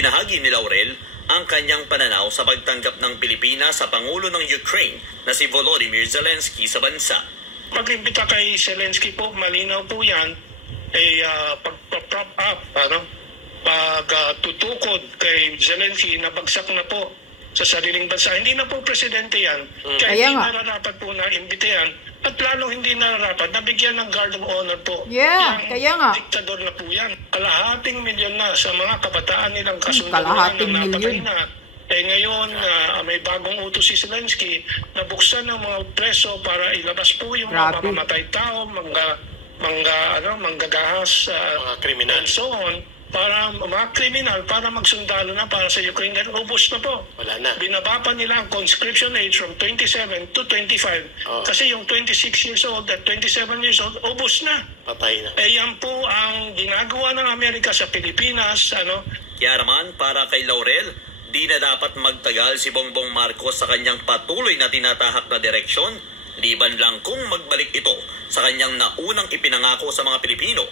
Pinahagi ni Laurel ang kanyang pananaw sa pagtanggap ng Pilipinas sa Pangulo ng Ukraine na si Volodymyr Zelensky sa bansa. Pag-imbita kay Zelensky po, malinaw po yan, pag-prop up, pag-tutukod kay Zelensky na bagsak na po sa sariling bansa. Hindi na po presidente yan. Kaya hindi nararapat po na imbitayan at lalong hindi nararapat na bigyan ng guard of honor po. Kaya nga. Diktador na po yan. Kalahating milyon na sa mga kabataan nilang kasunduan Kalahating na napatay milyon. na. Ngayon, may bagong utos si Zelensky na buksan ng mga preso para ilabas po yung mga mamamatay tao, manggagahas, mga kriminal. and so on, para mga kriminal, para magsundalo na para sa Ukraine. Dahil ubos na po. Wala na. Binaba pa nila ang conscription age from 27 to 25. Kasi yung 26 years old at 27 years old, ubos na. Patay na. Yan po ang ginagawa ng Amerika sa Pilipinas. Kaya naman, para kay Laurel, di na dapat magtagal si Bongbong Marcos sa kanyang patuloy na tinatahak na direksyon, liban lang kung magbalik ito sa kanyang naunang ipinangako sa mga Pilipino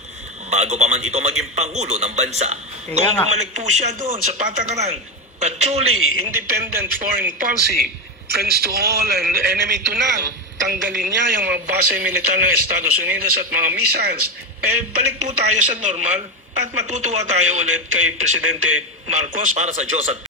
bago pa man ito maging pangulo ng bansa. Kung bumalik po siya doon sa patakaran na truly independent foreign policy, friends to all and enemy to none, tanggalin niya yung mga base militar ng Estados Unidos at mga missiles, balik po tayo sa normal at matutuwa tayo ulit kay Presidente Marcos. Para sa Diyos at